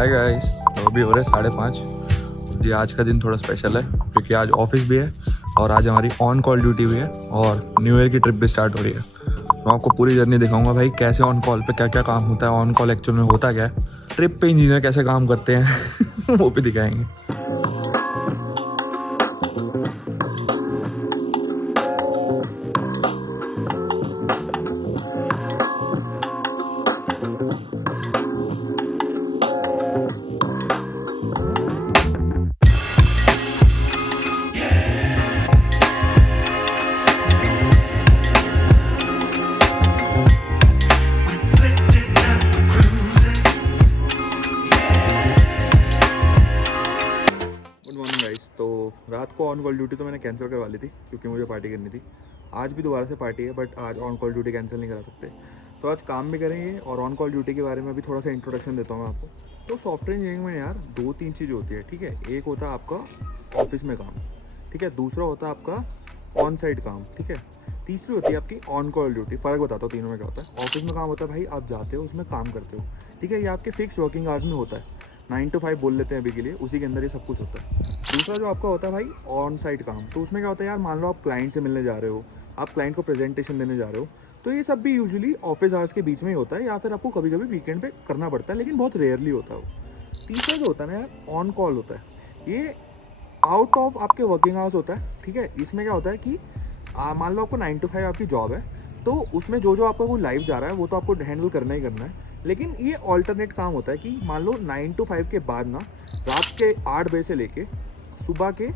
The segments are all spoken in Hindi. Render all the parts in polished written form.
हाय गाइस, तो अभी हो रहे 5:30 जी। आज का दिन थोड़ा स्पेशल है क्योंकि आज ऑफिस भी है और आज हमारी ऑन कॉल ड्यूटी भी है और न्यू ईयर की ट्रिप भी स्टार्ट हो रही है। मैं आपको पूरी जर्नी दिखाऊंगा भाई, कैसे ऑन कॉल पे क्या क्या काम होता है, ऑन कॉल एक्चुअल में होता क्या है, ट्रिप पे इंजीनियर कैसे काम करते हैं वो भी दिखाएंगे। Good morning guys. तो रात को ऑन कॉल ड्यूटी तो मैंने कैंसिल करवा ली थी क्योंकि मुझे पार्टी करनी थी। आज भी दोबारा से पार्टी है बट आज ऑन कॉल ड्यूटी कैंसिल नहीं करा सकते, तो आज काम भी करेंगे। और ऑन कॉल ड्यूटी के बारे में भी थोड़ा सा इंट्रोडक्शन देता हूँ मैं आपको। तो सॉफ्टवेयर इंजीनियरिंग में यार 2-3 चीज़ होती है, ठीक है। एक होता है आपका ऑफिस में काम, ठीक है। दूसरा होता है आपका ऑन साइट काम, ठीक है। तीसरी होती है आपकी ऑन कॉल ड्यूटी। फ़र्क बताता हूँ तीनों में क्या होता है। ऑफिस में काम होता है भाई, आप जाते हो उसमें काम करते हो, ठीक है। ये आपके फिक्स वर्किंग आवर्स में होता है, 9 to 5 बोल लेते हैं अभी के लिए, उसी के अंदर ये सब कुछ होता है। दूसरा जो आपका होता है भाई ऑन साइट काम, तो उसमें क्या होता है यार, मान लो आप क्लाइंट से मिलने जा रहे हो, आप क्लाइंट को प्रेजेंटेशन देने जा रहे हो, तो ये सब भी यूजुअली ऑफिस आवर्स के बीच में ही होता है, या फिर आपको कभी कभी वीकेंड पे करना पड़ता है, लेकिन बहुत रेयरली होता है वो। तीसरा जो होता है ना यार, ऑन कॉल होता है, ये आउट ऑफ आपके वर्किंग आवर्स होता है, ठीक है। इसमें क्या होता है कि मान लो आपको 9 to 5 आपकी जॉब है, तो उसमें जो आपका कोई लाइव जा रहा है वो तो आपको हैंडल करना ही करना है, लेकिन ये ऑल्टरनेट काम होता है कि मान लो 9 to 5 के बाद ना, रात के 8 बजे से लेके सुबह के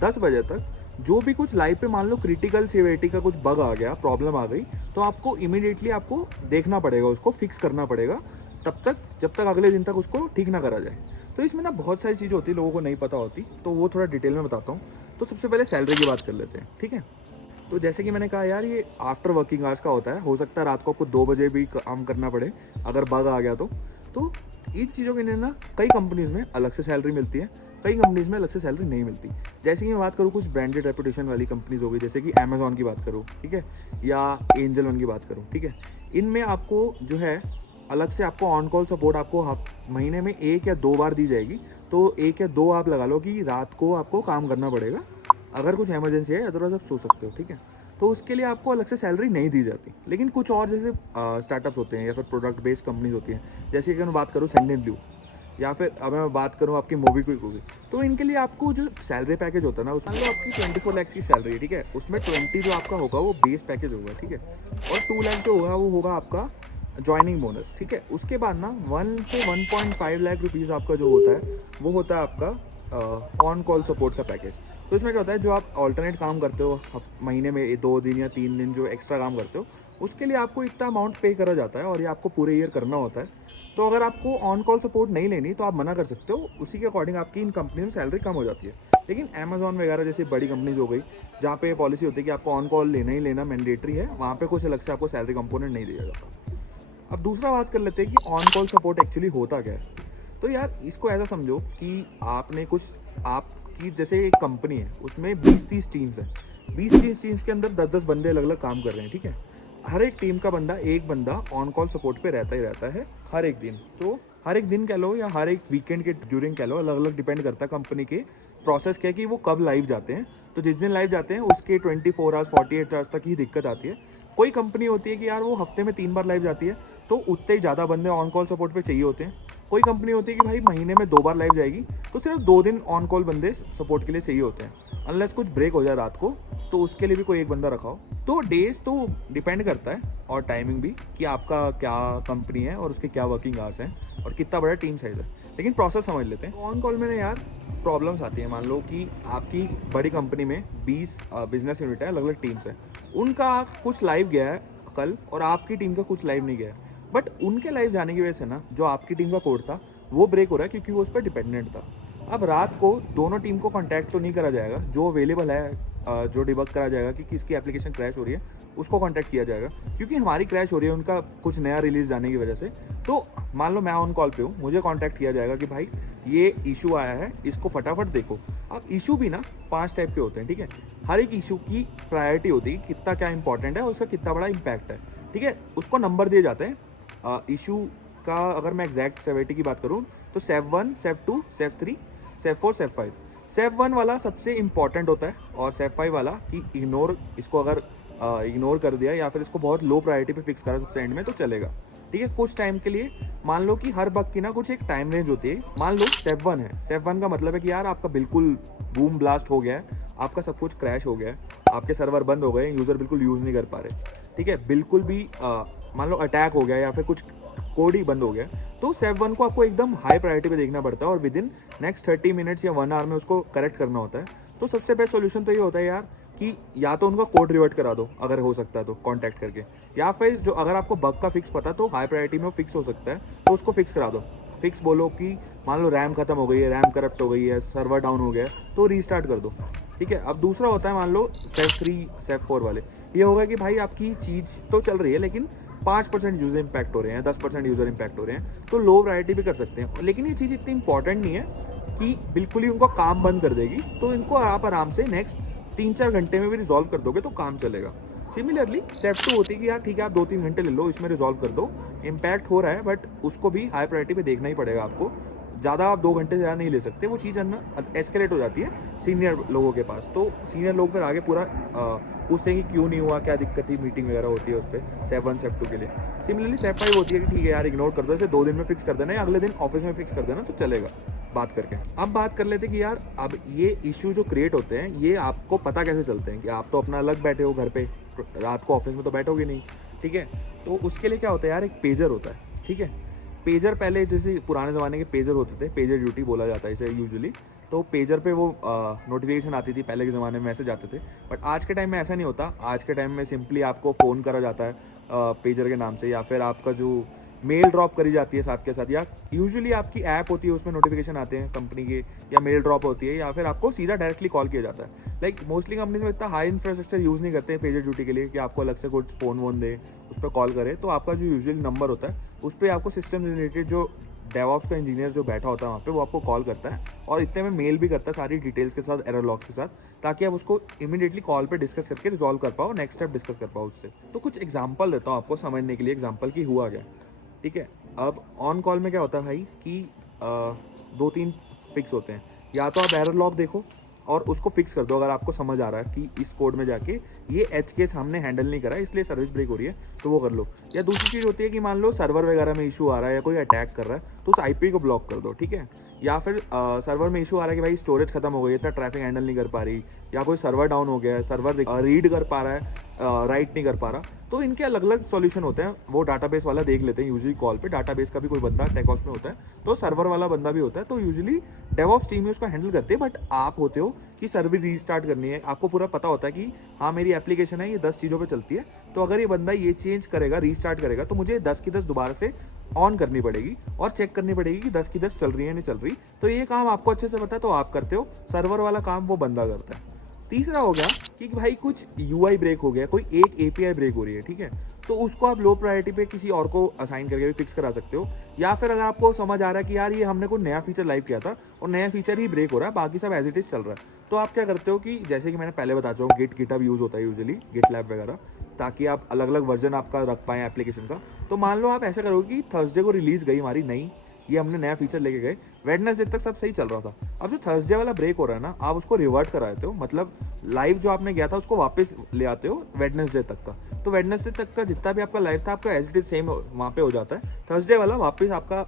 10 बजे तक जो भी कुछ लाइव पे मान लो क्रिटिकल सीवियरिटी का कुछ बग आ गया, प्रॉब्लम आ गई, तो आपको इमीडिएटली आपको देखना पड़ेगा, उसको फिक्स करना पड़ेगा, तब तक जब तक अगले दिन तक उसको ठीक ना करा जाए। तो इसमें ना बहुत सारी चीज़ें होती है, लोगों को नहीं पता होती, तो वो थोड़ा डिटेल में बताता हूँ। तो सबसे पहले सैलरी की बात कर लेते हैं, ठीक है। तो जैसे कि मैंने कहा यार, ये आफ्टर वर्किंग आवर्स का होता है, हो सकता है रात को आपको 2 बजे भी काम करना पड़े अगर बग आ गया तो इन चीज़ों के लिए ना कई कंपनीज़ में अलग से सैलरी मिलती है, कई कंपनीज़ में अलग से सैलरी नहीं मिलती। जैसे कि मैं बात करूँ कुछ ब्रांडेड रेपुटेशन वाली कंपनीज़ हो गई, जैसे कि अमेजॉन की बात करूँ, ठीक है, या एंजल वन की बात करूँ, ठीक है। इनमें आपको जो है अलग से आपको ऑन कॉल सपोर्ट आपको महीने में 1 या 2 बार दी जाएगी। तो 1 या 2 आप लगा लो कि रात को आपको काम करना पड़ेगा, अगर कुछ इमरजेंसी है, अदरवाइज आप सो सकते हो, ठीक है। तो उसके लिए आपको अलग से सैलरी नहीं दी जाती। लेकिन कुछ और जैसे स्टार्टअप्स होते हैं या फिर प्रोडक्ट बेस्ड कंपनीज होती हैं, जैसे कि मैं बात करूँ सेंडेनब्लू, या फिर अब मैं बात करूँ आपकी मोबीक्विक होगी, तो इनके लिए आपको जो सैलरी पैकेज होता है ना, उसमें आपकी 24 लाख की सैलरी है, ठीक है। उसमें 20 जो आपका होगा वो बेस पैकेज होगा, ठीक है। और 2 लाख जो होगा वो होगा आपका ज्वाइनिंग बोनस, ठीक है। उसके बाद ना 1 से 1.5 लाख रुपीज़ आपका जो होता है वो होता है आपका ऑन कॉल सपोर्ट का पैकेज। तो इसमें क्या होता है, जो आप ऑल्टरनेट काम करते हो, महीने में 2 दिन या 3 दिन जो एक्स्ट्रा काम करते हो, उसके लिए आपको इतना अमाउंट पे करा जाता है और ये आपको पूरे ईयर करना होता है। तो अगर आपको ऑन कॉल सपोर्ट नहीं लेनी तो आप मना कर सकते हो, उसी के अकॉर्डिंग आपकी इन कंपनी में सैलरी कम हो जाती है। लेकिन अमेजॉन वगैरह जैसी बड़ी कंपनीज हो गई, जहाँ पे पॉलिसी होती है कि आपको ऑन कॉल लेना ही लेना मैंडेटरी है, वहाँ पे कुछ अलग से आपको सैलरी कंपोनेंट नहीं दिया जाता। अब दूसरा बात कर लेते हैं कि ऑन कॉल सपोर्ट एक्चुअली होता क्या है। तो यार इसको ऐसा समझो कि आपने कुछ आपकी जैसे एक कंपनी है, उसमें 20-30 टीम्स हैं, 20-30 टीम्स के अंदर 10-10 बंदे अलग अलग काम कर रहे हैं, ठीक है। हर एक टीम का बंदा, एक बंदा ऑन कॉल सपोर्ट पे रहता ही रहता है हर एक दिन। तो हर एक दिन कह लो या हर एक वीकेंड के ड्यूरिंग कह लो, अलग अलग डिपेंड करता है कंपनी के प्रोसेस क्या है कि वो कब लाइव जाते हैं। तो जिस दिन लाइव जाते हैं उसके 24 आवर्स 48 आवर्स तक ही दिक्कत आती है। कोई कंपनी होती है कि यार वो हफ्ते में 3 बार लाइव जाती है, तो उतने ही ज़्यादा बंदे ऑन कॉल सपोर्ट पे चाहिए होते हैं। कोई कंपनी होती है कि भाई महीने में 2 बार लाइव जाएगी, तो सिर्फ 2 दिन ऑन कॉल बंदे सपोर्ट के लिए चाहिए होते हैं, अनलेस कुछ ब्रेक हो जाए रात को, तो उसके लिए भी कोई एक बंदा रखा हो। तो डेज तो डिपेंड करता है और टाइमिंग भी, कि आपका क्या कंपनी है और उसके क्या वर्किंग आवर्स हैं और कितना बड़ा टीम साइज है। लेकिन प्रोसेस समझ लेते हैं। ऑन कॉल में ना यार प्रॉब्लम्स आती है। मान लो कि आपकी बड़ी कंपनी में 20 बिजनेस यूनिट है, अलग अलग टीम्स हैं, उनका कुछ लाइव गया है कल और आपकी टीम का कुछ लाइव नहीं गया है, बट उनके लाइव जाने की वजह से ना जो आपकी टीम का कोड था वो ब्रेक हो रहा है, क्योंकि वो उस पर डिपेंडेंट था। अब रात को दोनों टीम को कांटेक्ट तो नहीं करा जाएगा, जो अवेलेबल है, जो डिबग करा जाएगा कि किसकी एप्लीकेशन क्रैश हो रही है उसको कांटेक्ट किया जाएगा, क्योंकि हमारी क्रैश हो रही है उनका कुछ नया रिलीज जाने की वजह से। तो मान लो मैं ऑन कॉल पे हूँ, मुझे कांटेक्ट किया जाएगा कि भाई ये इशू आया है, इसको फटाफट देखो। अब इशू भी ना 5 टाइप के होते हैं, ठीक है। हर एक इशू की प्रायोरिटी होती है, कितना क्या इंपॉर्टेंट है और उसका कितना बड़ा इम्पैक्ट है, ठीक है। उसको नंबर दिए जाते हैं इशू का। अगर मैं एग्जैक्ट सेवेरिटी की बात करूँ तो safe 1, safe 2, safe 3, safe 4, safe 5। Safe 1 वाला सबसे इंपॉर्टेंट होता है और सेफ 5 वाला कि इग्नोर, इसको अगर इग्नोर कर दिया या फिर इसको बहुत लो प्रायोरिटी पे फिक्स करा सबसे एंड में तो चलेगा, ठीक है, कुछ टाइम के लिए। मान लो कि हर बग की ना कुछ एक टाइम रेंज होती है। मान लो सेफ 1 है, सेफ 1 का मतलब है कि यार आपका बिल्कुल बूम ब्लास्ट हो गया है, आपका सब कुछ क्रैश हो गया है, आपके सर्वर बंद हो गए, यूज़र बिल्कुल यूज़ नहीं कर पा रहे, ठीक है, बिल्कुल भी मान लो अटैक हो गया या फिर कुछ कोड ही बंद हो गया, तो सेफ 1 को आपको एकदम हाई प्रायोरिटी पे देखना पड़ता है और विद इन नेक्स्ट 30 मिनट्स या 1 आवर में उसको करेक्ट करना होता है। तो सबसे बेस्ट सोल्यूशन तो ये होता है यार कि या तो उनका कोड रिवर्ट करा दो अगर हो सकता है तो कांटेक्ट करके, या फिर जो अगर आपको बग का फिक्स पता तो हाई प्रायोरिटी में फिक्स हो सकता है तो उसको फिक्स करा दो। फिक्स बोलो कि मान लो रैम खत्म हो गई है, रैम करप्ट हो गई है, सर्वर डाउन हो गया है, तो रीस्टार्ट कर दो, ठीक है। अब दूसरा होता है मान लो सेफ 3, सेफ 4 वाले, ये होगा कि भाई आपकी चीज़ तो चल रही है लेकिन 5% यूज़र इम्पैक्ट हो रहे हैं, 10% यूज़र इम्पैक्ट हो रहे हैं, तो लो प्रायोरिटी भी कर सकते हैं, लेकिन ये चीज़ इतनी इंपॉर्टेंट नहीं है कि बिल्कुल ही उनका काम बंद कर देगी, तो इनको आप आराम से नेक्स्ट 3-4 घंटे में भी रिजॉल्व कर दोगे तो काम चलेगा। सिमिलरली सेफ 2 होती है कि यार ठीक है आप 2-3 घंटे ले लो, इसमें रिजॉल्व कर दो, इम्पैक्ट हो रहा है बट उसको भी हाई प्रायोरिटी पे देखना ही पड़ेगा आपको, ज़्यादा आप 2 घंटे से ज़्यादा नहीं ले सकते, वो चीज़ ना एस्केलेट हो जाती है सीनियर लोगों के पास, तो सीनियर लोग फिर आगे पूरा पूछते हैं कि क्यों नहीं हुआ, क्या दिक्कत थी, मीटिंग वगैरह होती है उस पर सेफ 1, सेफ 2 के लिए। सिमिलरली सेफ 5 होती है कि ठीक है यार इग्नोर कर दो, इसे 2 दिन में फिक्स कर देना या अगले दिन ऑफिस में फिक्स कर देना तो चलेगा बात करके। अब बात कर लेते कि यार अब ये इश्यू जो क्रिएट होते हैं ये आपको पता कैसे चलते हैं कि आप तो अपना अलग बैठे हो घर पे, रात को ऑफिस में तो बैठोगे नहीं, ठीक है, तो उसके लिए क्या होता है यार, एक पेजर होता है, ठीक है। पेजर पहले जैसे पुराने ज़माने के पेजर होते थे, पेजर ड्यूटी बोला जाता है इसे यूजुअली, तो पेजर पे वो नोटिफिकेशन आती थी, पहले के ज़माने में मैसेज आते थे, बट आज के टाइम में ऐसा नहीं होता। आज के टाइम में सिंपली आपको फ़ोन करा जाता है पेजर के नाम से, या फिर आपका जो मेल ड्रॉप करी जाती है साथ के साथ, या यूजुअली आपकी ऐप होती है उसमें नोटिफिकेशन आते हैं कंपनी के, या मेल ड्रॉप होती है, या फिर आपको सीधा डायरेक्टली कॉल किया जाता है। लाइक मोस्टली कंपनीज में इतना हाई इंफ्रास्ट्रक्चर यूज़ नहीं करते हैं पेजर ड्यूटी के लिए कि आपको अलग से कुछ फ़ोन वोन दे उस पर कॉल करे, तो आपका जो यूजुअली नंबर होता है उस पर आपको सिस्टम रिलेटेड जो डेवऑप्स का इंजीनियर जो बैठा होता है वहाँ पे वो आपको कॉल करता है और इतने में मेल भी करता है सारी डिटेल्स के साथ, एरर लॉग्स के साथ, ताकि आप उसको इमीडिएटली कॉल पे डिस्कस करके रिजॉल्व कर पाओ, नेक्स्ट स्टेप डिस्कस कर पाओ उससे। तो कुछ एग्जांपल देता हूँ आपको समझने के लिए, एग्जांपल की हुआ क्या, ठीक है। अब ऑन कॉल में क्या होता है भाई कि 2-3 फिक्स होते हैं, या तो आप एरर लॉग देखो और उसको फिक्स कर दो अगर आपको समझ आ रहा है कि इस कोड में जाके ये एच केस हमने हैंडल नहीं करा इसलिए सर्विस ब्रेक हो रही है तो वो कर लो। या दूसरी चीज़ होती है कि मान लो सर्वर वगैरह में इशू आ रहा है या कोई अटैक कर रहा है तो उस आईपी को ब्लॉक कर दो, ठीक है। या फिर सर्वर में इशू आ रहा है कि भाई स्टोरेज खत्म हो गई है, इतना ट्रैफिक हैंडल नहीं कर पा रही, या कोई सर्वर डाउन हो गया है, सर्वर रीड कर पा रहा है, राइट नहीं कर पा रहा, तो इनके अलग अलग सॉल्यूशन होते हैं। वो डाटाबेस वाला देख लेते हैं यूजुअली कॉल पे, डाटाबेस का भी कोई बंदा टेकऑप्स में होता है, तो सर्वर वाला बंदा भी होता है, तो यूजुअली डेवऑप्स टीम ही उसको हैंडल करते हैं। बट आप होते हो कि सर्विस रीस्टार्ट करनी है, आपको पूरा पता होता है कि हाँ मेरी एप्लीकेशन है ये 10 चीज़ों पे चलती है, तो अगर ये बंदा ये चेंज करेगा, रीस्टार्ट करेगा, तो मुझे 10 की 10 दोबारा से ऑन करनी पड़ेगी और चेक करनी पड़ेगी कि 10 की 10 चल रही है नहीं चल रही। तो ये काम आपको अच्छे से पता है तो आप करते हो, सर्वर वाला काम वो बंदा करता है। तीसरा हो गया कि भाई कुछ यूआई ब्रेक हो गया, कोई एक एपीआई ब्रेक हो रही है, ठीक है, तो उसको आप लो प्रायोरिटी पे किसी और को असाइन करके भी फिक्स करा सकते हो। या फिर अगर आपको समझ आ रहा है कि यार ये हमने कोई नया फीचर लाइव किया था और नया फीचर ही ब्रेक हो रहा है, बाकी सब एज इट इज चल रहा है, तो आप क्या करते हो कि जैसे कि मैंने पहले बता चुका हूँ, गिटहब यूज़ होता है यूजुअली, गिटलैब वगैरह, ताकि आप अलग अलग वर्जन आपका रख पाएँ एप्लीकेशन का। तो मान लो आप ऐसा करोगे कि थर्सडे को रिलीज़ गई हमारी नई, ये हमने नया फीचर लेके गए, वेडनेसडे तक सब सही चल रहा था। अब जो थर्सडे वाला ब्रेक हो रहा है ना, आप उसको रिवर्ट करा देते हो, मतलब लाइव जो आपने गया था उसको वापस ले आते हो वेडनेसडे तक का, तो वेडनेसडे तक का जितना भी आपका लाइव था आपका एज इट इज सेम वहाँ पे हो जाता है। थर्सडे वाला वापस आपका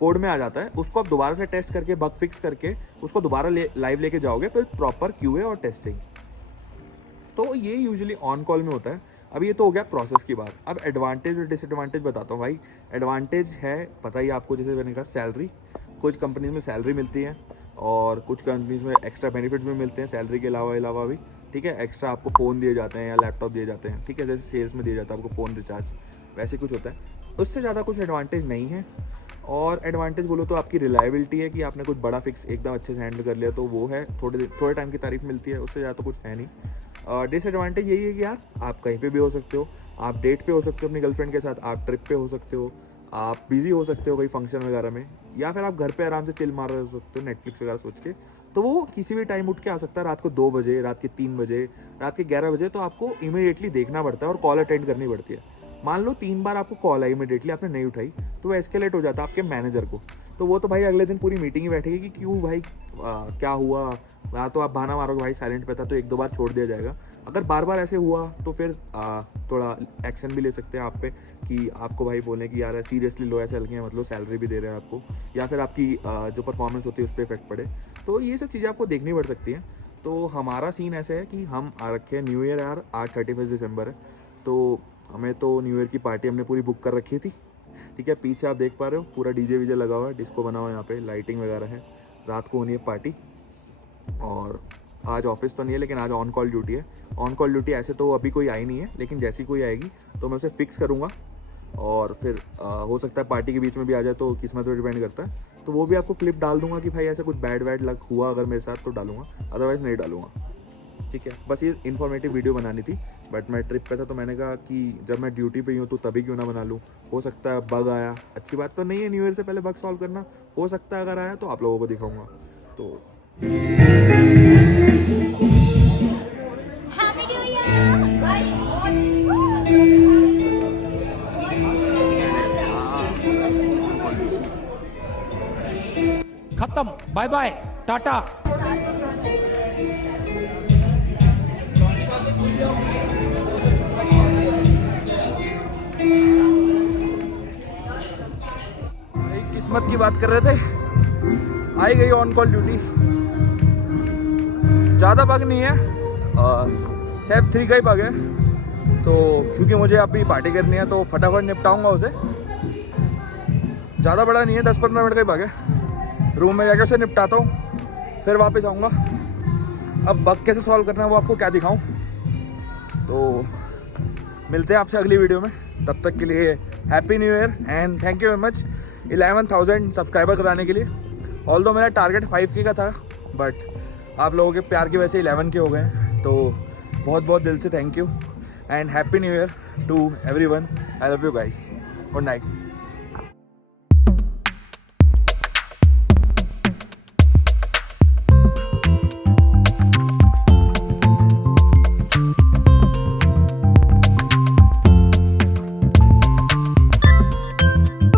कोड में आ जाता है, उसको आप दोबारा से टेस्ट करके बग फिक्स करके उसको दोबारा लाइव लेके जाओगे, फिर प्रॉपर क्यूए और टेस्टिंग। तो ये यूजुअली ऑन कॉल में होता है। अब ये तो हो गया प्रोसेस की बात। अब एडवांटेज और डिसएडवांटेज बताता हूँ भाई। एडवांटेज है पता ही आपको, जैसे मैंने कहा सैलरी, कुछ कंपनीज में सैलरी मिलती है और कुछ कंपनीज में एक्स्ट्रा बेनिफिट्स भी मिलते हैं सैलरी के अलावा भी, ठीक है। एक्स्ट्रा आपको फ़ोन दिए जाते हैं या लैपटॉप दिए जाते हैं, ठीक है, जैसे सेल्स में दिया जाता है आपको फ़ोन रिचार्ज, वैसे कुछ होता है। उससे ज़्यादा कुछ एडवांटेज नहीं है। और एडवांटेज बोलो तो आपकी रिलायबिलिटी है कि आपने कुछ बड़ा फिक्स एकदम अच्छे से हैंडल कर लिया, तो वो है, थोड़े टाइम की तारीफ मिलती है, उससे ज़्यादा तो कुछ है नहीं। डिसएडवांटेज यही है कि यार आप कहीं पे भी हो सकते हो, आप डेट पे हो सकते हो अपनी गर्लफ्रेंड के साथ, आप ट्रिप पे हो सकते हो, आप बिजी हो सकते हो कोई फंक्शन वगैरह में, या फिर आप घर पे आराम से चिल मार रहे हो सकते हो नेटफ्लिक्स वगैरह सोच के, तो वो किसी भी टाइम उठ के आ सकता है, रात को 2 बजे, रात के 3 बजे, रात के 11 बजे, तो आपको इमीडिएटली देखना पड़ता है और कॉल अटेंड करनी पड़ती है। मान लो 3 बार आपको कॉल आई इमीडिएटली, आपने नहीं उठाई, तो वो एस्केलेट हो जाता है आपके मैनेजर को। तो वो तो भाई अगले दिन पूरी मीटिंग ही बैठेगी कि क्यों भाई क्या हुआ। या तो आप बहाना मारोगे भाई साइलेंट पे था तो 1-2 बार छोड़ दिया जाएगा। अगर बार बार ऐसे हुआ तो फिर थोड़ा एक्शन भी ले सकते हैं आप पे कि आपको भाई बोलें कि यार सीरियसली लो, ऐसे हल्के हैं, मतलब सैलरी भी दे रहे हैं आपको, या फिर आपकी जो परफॉर्मेंस होती है उस पर इफेक्ट पड़े। तो ये सब चीज़ें आपको देखनी पड़ सकती हैं। तो हमारा सीन ऐसे है कि हम आ रखे हैं न्यू ईयर यार, आज 31 दिसंबर है, तो हमें तो न्यू ईयर की पार्टी हमने पूरी बुक कर रखी थी। ठीक है, पीछे आप देख पा रहे हो पूरा डीजे वीजे लगा हुआ है, डिस्को बना हुआ है, यहाँ पे लाइटिंग वगैरह है। रात को होनी है पार्टी, और आज ऑफिस तो नहीं है लेकिन आज ऑन कॉल ड्यूटी है। ऑन कॉल ड्यूटी ऐसे तो अभी कोई आई नहीं है, लेकिन जैसी कोई आएगी तो मैं उसे फिक्स करूँगा, और फिर हो सकता है पार्टी के बीच में भी आ जाए, तो किस्मत पर डिपेंड करता है। तो वो भी आपको क्लिप डाल दूंगा कि भाई ऐसा कुछ बैड वैड लक हुआ अगर मेरे साथ तो डालूंगा, अदरवाइज़ नहीं डालूंगा। ठीक है, बस ये इन्फॉर्मेटिव वीडियो बनानी थी, बट मैं ट्रिप पे था तो मैंने कहा कि जब मैं ड्यूटी पे ही हूँ तो तभी क्यों ना बना लूँ। हो सकता है बग आया, अच्छी बात तो नहीं है न्यू ईयर से पहले बग सॉल्व करना, हो सकता है अगर आया तो आप लोगों को दिखाऊंगा। तो Happy New Year! खत्म, बाय बाय, टाटा। किस्मत की बात कर रहे थे, आई गई ऑन कॉल ड्यूटी। ज़्यादा बग नहीं है, सिर्फ 3 का ही बग है, तो क्योंकि मुझे अभी पार्टी करनी है तो फटाफट निपटाऊंगा उसे। ज़्यादा बड़ा नहीं है, 10-15 मिनट का ही बग है। रूम में जाकर उसे निपटाता हूँ, फिर वापस आऊँगा। अब बग कैसे सॉल्व करना है वो आपको क्या दिखाऊँ। तो मिलते हैं आपसे अगली वीडियो में, तब तक के लिए happy new year and thank you very much 11,000 subscriber कराने के लिए। ऑल्दो मेरा टारगेट 5K का था, बट आप लोगों के प्यार की वजह से 11K हो गए, तो बहुत बहुत दिल से thank you and happy new year to everyone. I love you guys, good night.